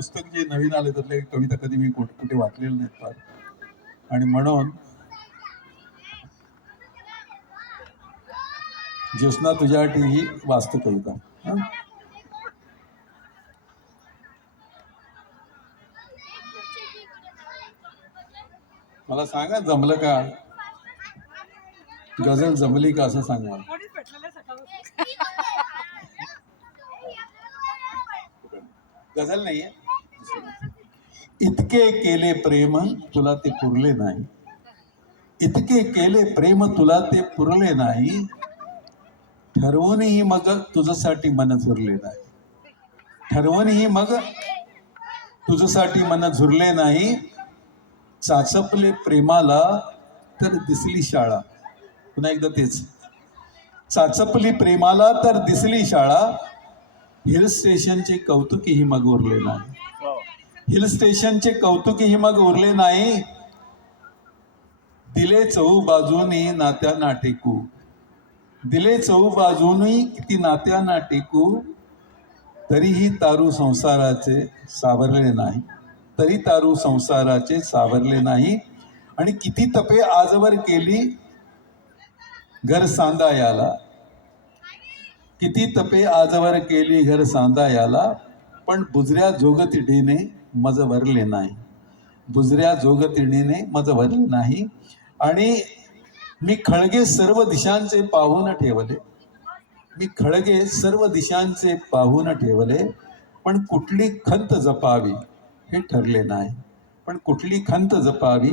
पुस्तक जे नवीन आले त्यातले कविता कधी मी कुठे कुठे नाहीत फार. आणि म्हणून ज्योत्ना तुझ्यासाठी ही वाचतो कविता. मला सांगा जमलं का? गझल जमली का असं सांगा मला. गझल नाहीये? इतके केले प्रेम तुला ते पुरले नाही. इतके केले प्रेम तुला ते पुरले नाही. ठरवूनही मग तुझ्यासाठी मन झुरले नाही. ठरवूनही मग तुझ्यासाठी मन झुरले नाही. चाचपले प्रेमाला तर दिसली शाळा. पुन्हा एकदा तेच. चाचपली प्रेमाला तर दिसली शाळा. हिल स्टेशनचे कौतुकीही मग उरले नाही. हिल स्टेशनचे कौतुकीही मग उरले नाही. दिले चहू बाजूनी नात्या नाटेकू. दिले चहू बाजूनी किती नात्या नाटेकू. तरीही तारू संसाराचे सावरले नाही. तरी तारू संसाराचे सावरले नाही. आणि किती तपे आजवर केली. घर सांदा याला किती तपे आजवर केली घर सांदा याला पण बुजऱ्या जोगतिडीने मज भरले नाही. बुजऱ्या जोगतिणीने मज भरले नाही. आणि मी खळगे सर्व दिशांचे पाहून ठेवले. मी खळगे सर्व दिशांचे पाहून ठेवले. पण कुठली खंत जपावी हे ठरले नाही. पण कुठली खंत जपावी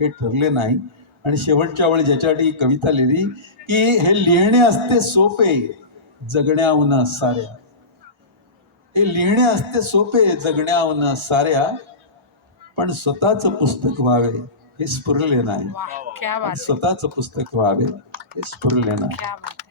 हे ठरले नाही. आणि शेवटच्या वेळी ज्याच्यासाठी कविता लिहिली की हे लिहिणे असते सोपे जगण्याहून साऱ्या हे लिहिणे असते सोपे जगण्याहून साऱ्या पण स्वतःच पुस्तक व्हावे हे स्फुरले नाही स्वतःच पुस्तक व्हावे हे स्फुरले नाही